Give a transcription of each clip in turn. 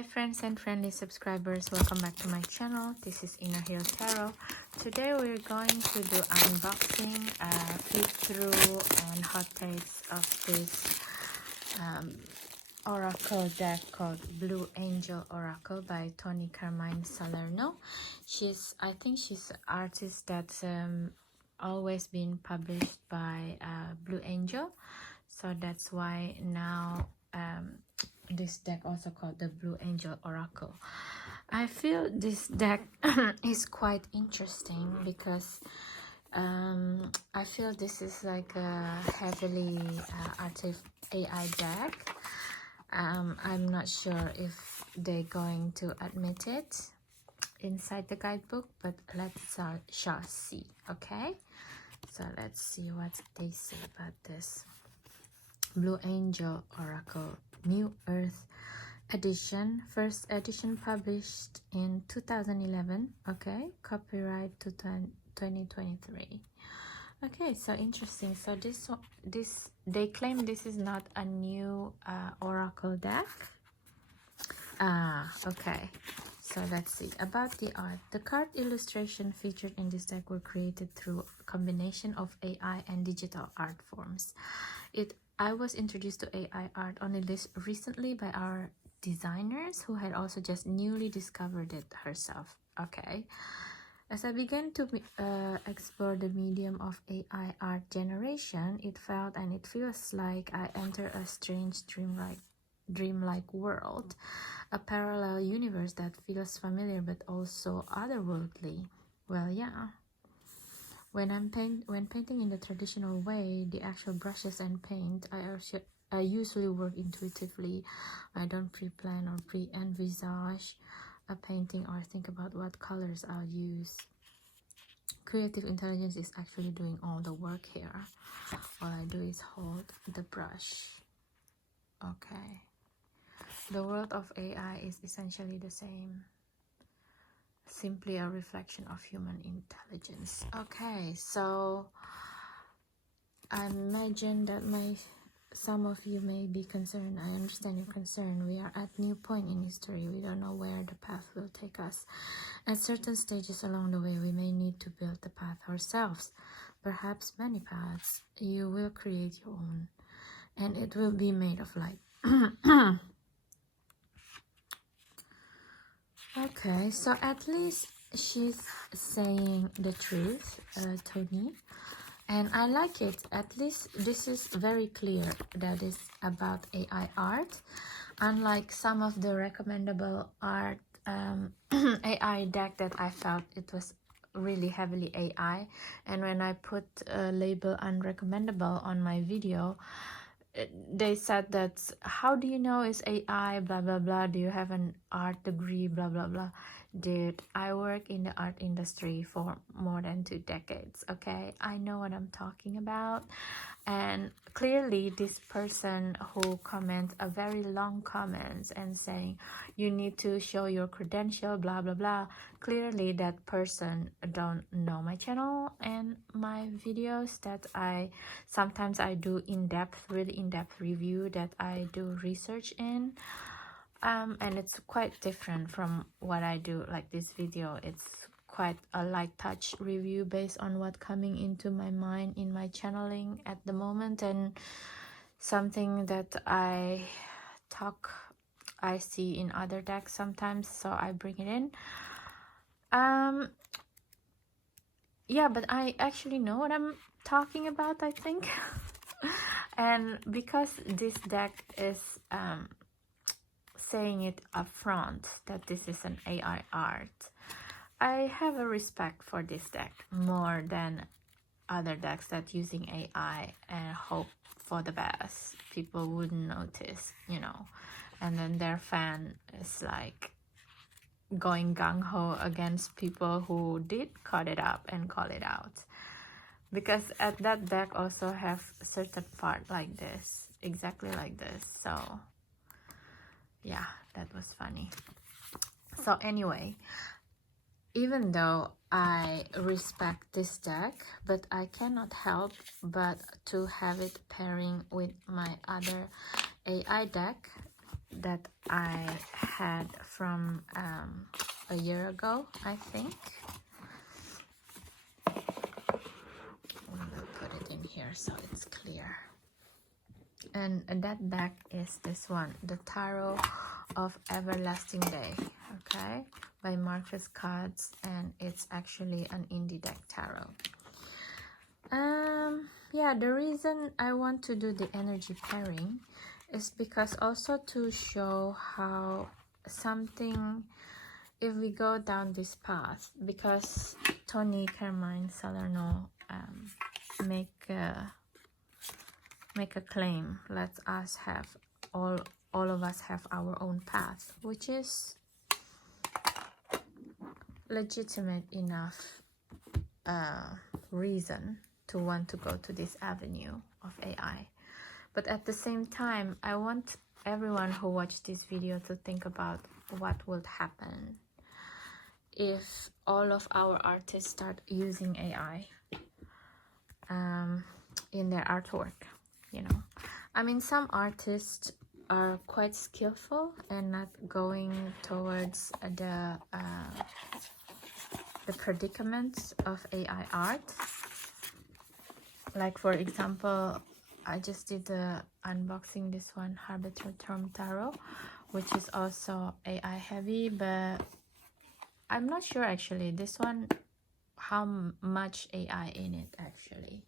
Hi friends and friendly subscribers, welcome back to my channel. This is Inner Hill Tarot. Today we're going to do unboxing, flip through and hot takes of this oracle deck called Blue Angel Oracle by Toni Carmine Salerno. I think she's an artist that's always been published by Blue Angel, so that's why now this deck also called the Blue Angel Oracle. I feel this deck is quite interesting because I feel this is like a heavily AI deck. I'm not sure if they're going to admit it inside the guidebook, but shall see. Okay, so let's see what they say about this Blue Angel Oracle New Earth edition, first edition, published in 2011. Okay, copyright to 2023. Okay, so interesting. So this they claim this is not a new oracle deck. Okay, so let's see about the art. The card illustration featured in this deck were created through a combination of AI and digital art forms. I was introduced to AI art only recently by our designers, who had also just newly discovered it herself. Okay, as I began to explore the medium of AI art generation, it felt and it feels like I enter a strange dreamlike world, a parallel universe that feels familiar but also otherworldly. Well, yeah. When painting in the traditional way, the actual brushes and paint, I usually work intuitively. I don't pre-plan or pre-envisage a painting or think about what colors I'll use. Creative intelligence is actually doing all the work here. All I do is hold the brush. Okay. The world of AI is essentially the same. Simply a reflection of human intelligence. Okay, so I imagine that some of you may be concerned. I understand your concern. We are at new point in history. We don't know where the path will take us. At certain stages along the way, we may need to build the path ourselves. Perhaps many paths. You will create your own, and it will be made of light. Okay, so at least she's saying the truth, Toni, and I like it. At least this is very clear that it's about AI art, unlike some of the recommendable art AI deck that I felt it was really heavily AI, and when I put a label unrecommendable on my video, they said that, how do you know it's AI, blah blah blah, do you have an art degree, blah blah blah. Dude, I work in the art industry for more than 2 decades. Okay, I know what I'm talking about. And clearly this person who comments a very long comments and saying you need to show your credential, blah blah blah, clearly that person don't know my channel and my videos that sometimes I do really in-depth review that I do research in, and it's quite different from what I do. Like this video, it's quite a light touch review based on what coming into my mind in my channeling at the moment, and something that I see in other decks sometimes, so I bring it in. Yeah, but I actually know what I'm talking about, I think. And because this deck is saying it up front that this is an AI art, I have a respect for this deck more than other decks that using AI and hope for the best. People wouldn't notice, and then their fan is like going gung-ho against people who did cut it up and call it out. Because at that deck also have a certain part like this, exactly like this. So yeah, that was funny. So anyway, even though I respect this deck, but I cannot help but to have it pairing with my other AI deck that I had from a year ago, I think. I'm gonna put it in here so it's clear. And that deck is this one, the Tarot of Everlasting Day, okay, by Marcus Cards, and it's actually an indie deck tarot. Yeah, the reason I want to do the energy pairing is because also to show how something, if we go down this path, because Tony, Carmine, Salerno make a claim, let us have all of us have our own path, which is legitimate enough reason to want to go to this avenue of AI. But at the same time, I want everyone who watched this video to think about what would happen if all of our artists start using AI in their artwork. You know, I mean, some artists are quite skillful and not going towards the predicaments of AI art. Like, for example, I just did the unboxing this one, Arbiter Term Tarot, which is also AI heavy, but I'm not sure actually this one how much AI in it actually.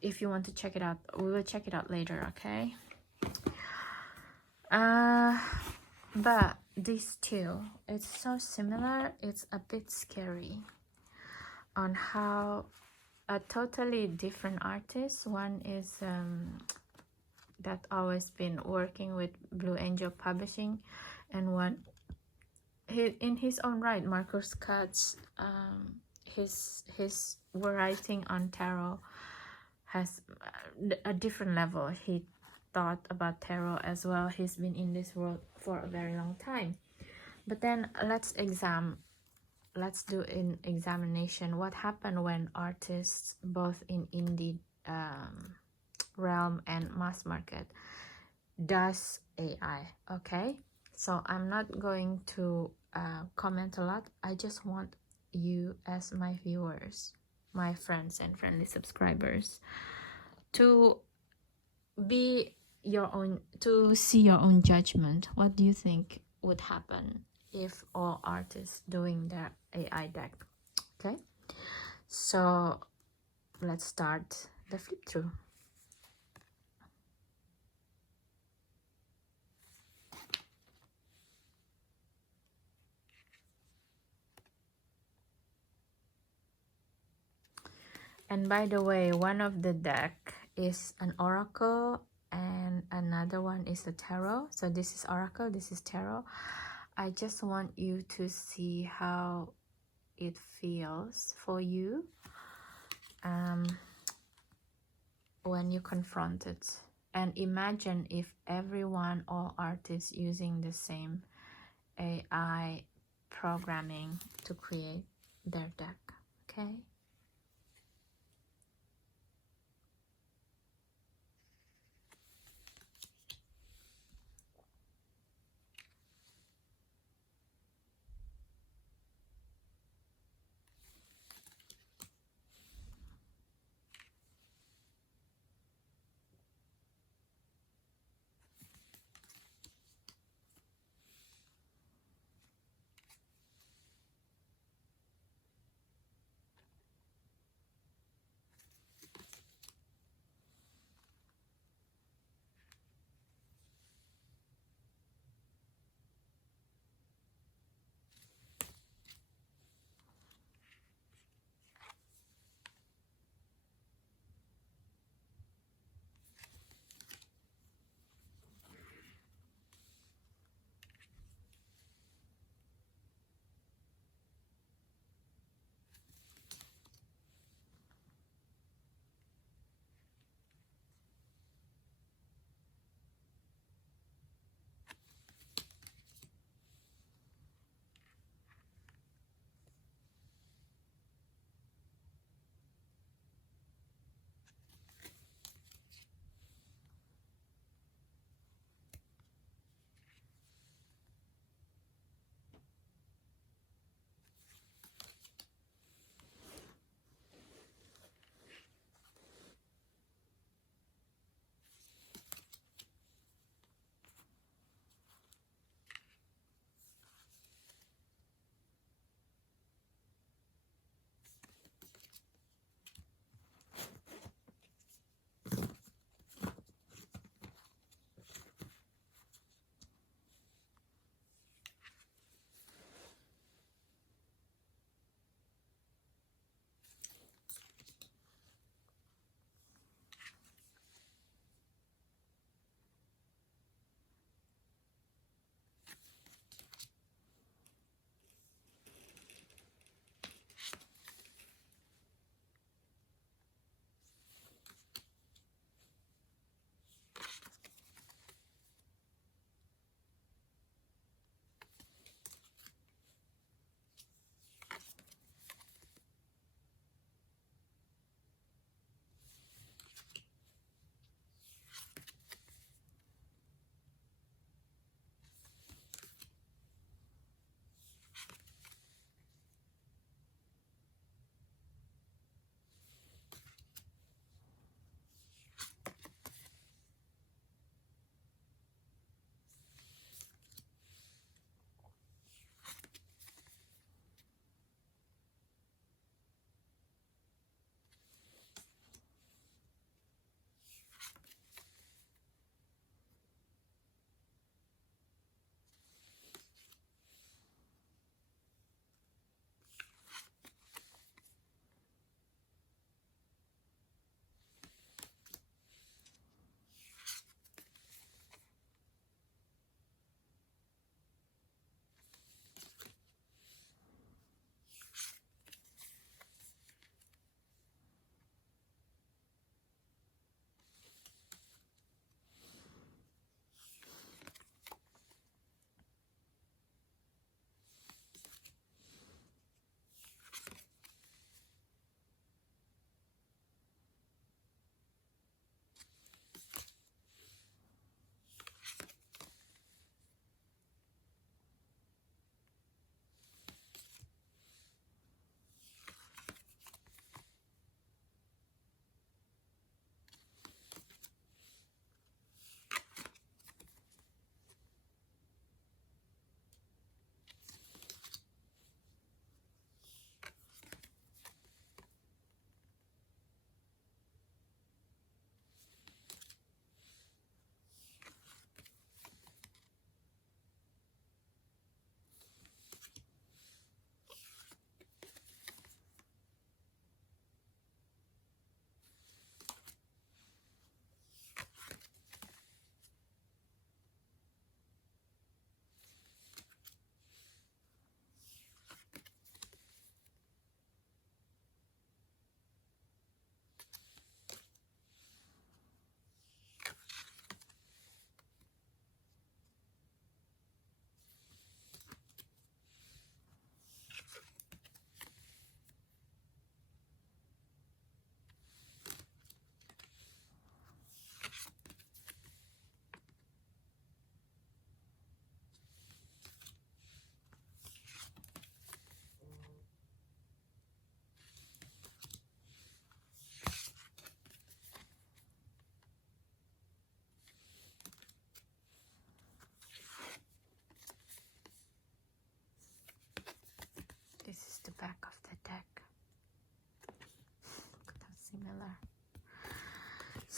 If you want to check it out, we will check it out later, okay? But these two, it's so similar, it's a bit scary on how a totally different artist. One is that always been working with Blue Angel Publishing, and one in his own right, Marcus Katz, his writing on tarot has a different level. He thought about tarot as well. He's been in this world for a very long time. But then let's do an examination. What happened when artists, both in indie realm and mass market, does AI? Okay, so I'm not going to comment a lot. I just want you as my viewers, my friends and friendly subscribers, to be your own, to see your own judgment. What do you think would happen if all artists doing their AI deck? Okay, so let's start the flip through. And by the way, one of the deck is an oracle and another one is a tarot. So this is oracle, this is tarot. I just want you to see how it feels for you when you confront it. And imagine if everyone, all artists using the same AI programming to create their deck, okay?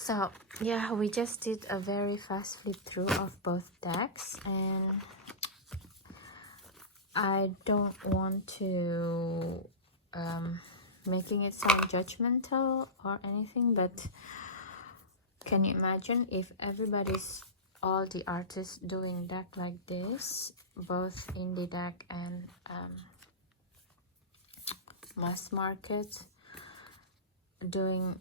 So yeah, we just did a very fast flip through of both decks, and I don't want to making it sound judgmental or anything, but can you imagine if everybody's, all the artists doing deck like this, both indie deck and mass market, doing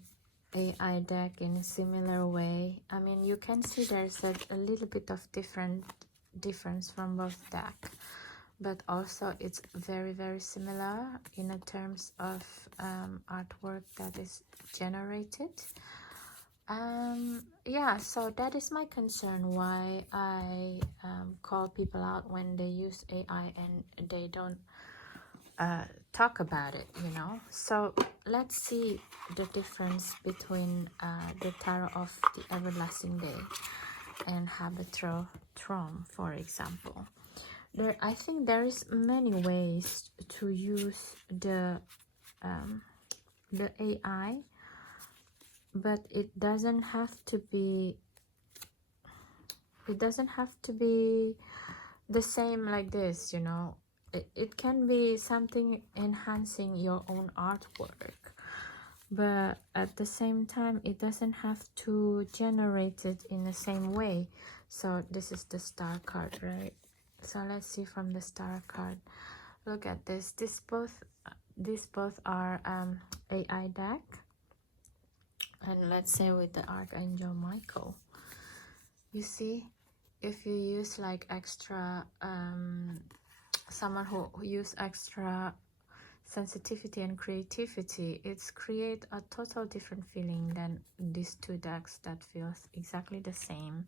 AI deck in a similar way? I mean, you can see there's a little bit of difference from both deck, but also it's very, very similar in a terms of artwork that is generated. Yeah, so that is my concern, why I call people out when they use AI and they don't talk about it, you know. So let's see the difference between the Tarot of the Everlasting Day and Habitrom, for example. I think there is many ways to use the AI, but it doesn't have to be the same like this, you know. It can be something enhancing your own artwork, but at the same time it doesn't have to generate it in the same way. So this is the Star card, right? So let's see from the Star card. Look at this. These both are AI deck, and let's say with the Archangel Michael, you see, if you use like extra someone who use extra sensitivity and creativity, it's create a total different feeling than these two decks that feels exactly the same.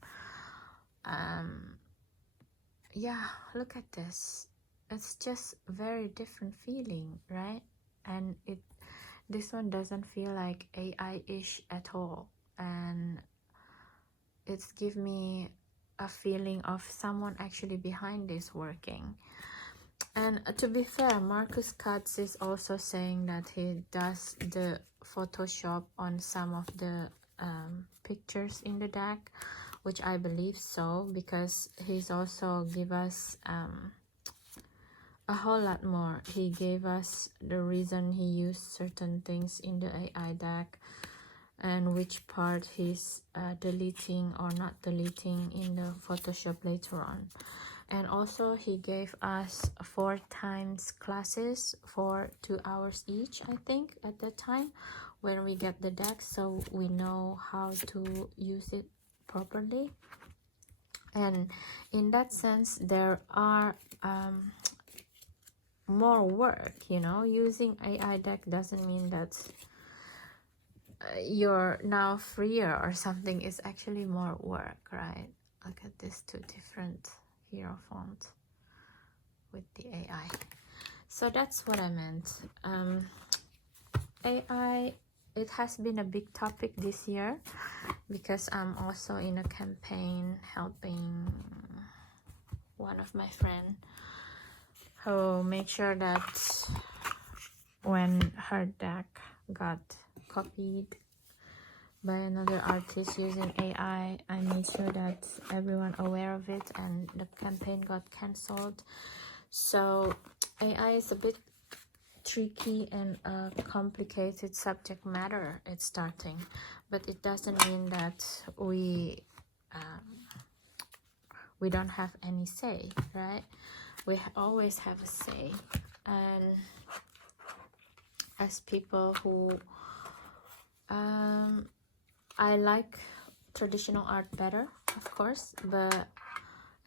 Yeah, look at this. It's just very different feeling, right? And this one doesn't feel like AI-ish at all, and it's give me a feeling of someone actually behind this working. And to be fair, Marcus Katz is also saying that he does the Photoshop on some of the pictures in the deck, which I believe so, because he's also give us a whole lot more. He gave us the reason he used certain things in the AI deck, and which part he's deleting or not deleting in the Photoshop later on. And also he gave us 4 times classes for 2 hours each, I think, at that time when we get the deck, so we know how to use it properly. And in that sense, there are more work, you know. Using AI deck doesn't mean that you're now freer or something. Is actually more work, right? Look at these 2 different hero fonts with the AI. So that's what I meant. AI, it has been a big topic this year because I'm also in a campaign helping one of my friends who make sure that when her deck got copied by another artist using AI, I made sure that everyone aware of it, and the campaign got cancelled. So AI is a bit tricky and a complicated subject matter. It's starting, but it doesn't mean that we don't have any say, right? We always have a say, and as people who I like traditional art better, of course, but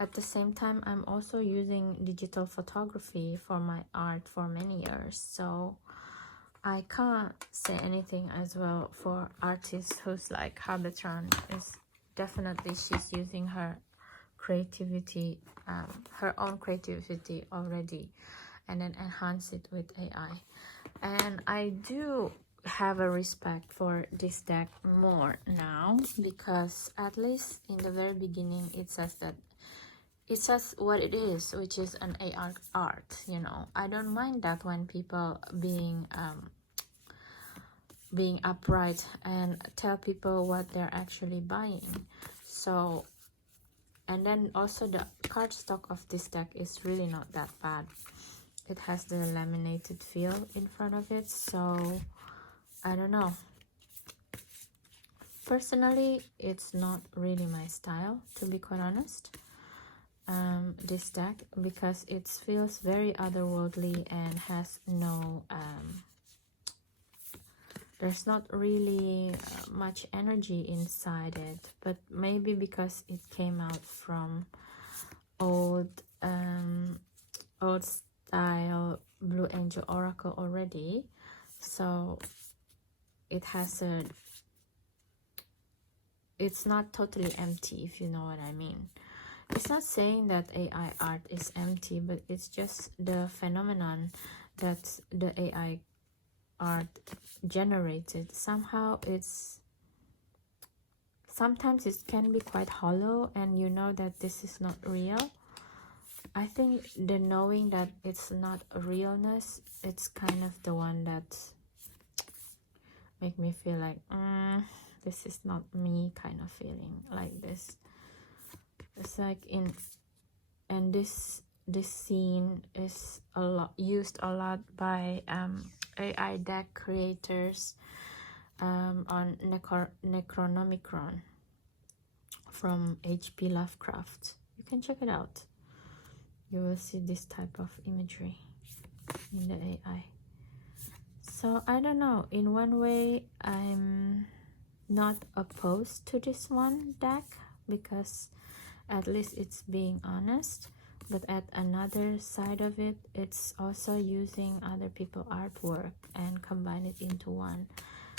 at the same time I'm also using digital photography for my art for many years, so I can't say anything as well for artists who's like Habitron. Is definitely, she's using her creativity, her own creativity already, and then enhance it with AI. And I do have a respect for this deck more now, because at least in the very beginning it says that it says what it is, which is an AI art, you know. I don't mind that when people being being upright and tell people what they're actually buying. So, and then also the cardstock of this deck is really not that bad. It has the laminated feel in front of it, so I don't know. Personally, it's not really my style, to be quite honest, this deck, because it feels very otherworldly and has no there's not really much energy inside it. But maybe because it came out from old style Blue Angel Oracle already, so it has a, it's not totally empty, if you know what I mean. It's not saying that AI art is empty, but it's just the phenomenon that the AI art generated. Somehow it's, sometimes it can be quite hollow, and you know that this is not real. I think the knowing that it's not a realness, it's kind of the one that make me feel like this is not me, kind of feeling like this. It's like in, and this scene is used a lot by AI deck creators on Necronomicon from H.P. Lovecraft. You can check it out. You will see this type of imagery in the AI. So I don't know, in one way I'm not opposed to this one deck, because at least it's being honest. But at another side of it, it's also using other people's artwork and combine it into one.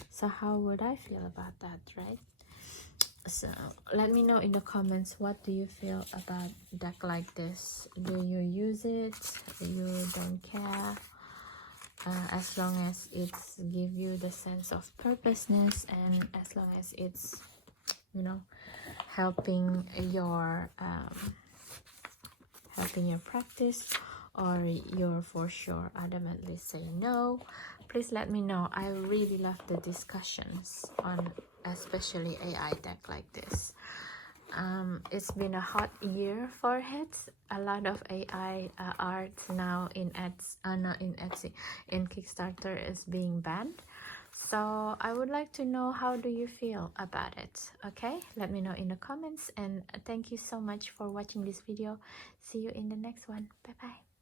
So how would I feel about that, right? So let me know in the comments, what do you feel about deck like this? Do you use it? You don't care? As long as it's give you the sense of purposeness, and as long as it's, you know, helping your practice, or you're for sure adamantly say no, please let me know. I really love the discussions on especially AI deck like this. It's been a hot year for it. A lot of AI art now in not in Etsy, in Kickstarter is being banned. So I would like to know, how do you feel about it? Okay, let me know in the comments, and thank you so much for watching this video. See you in the next one. Bye bye.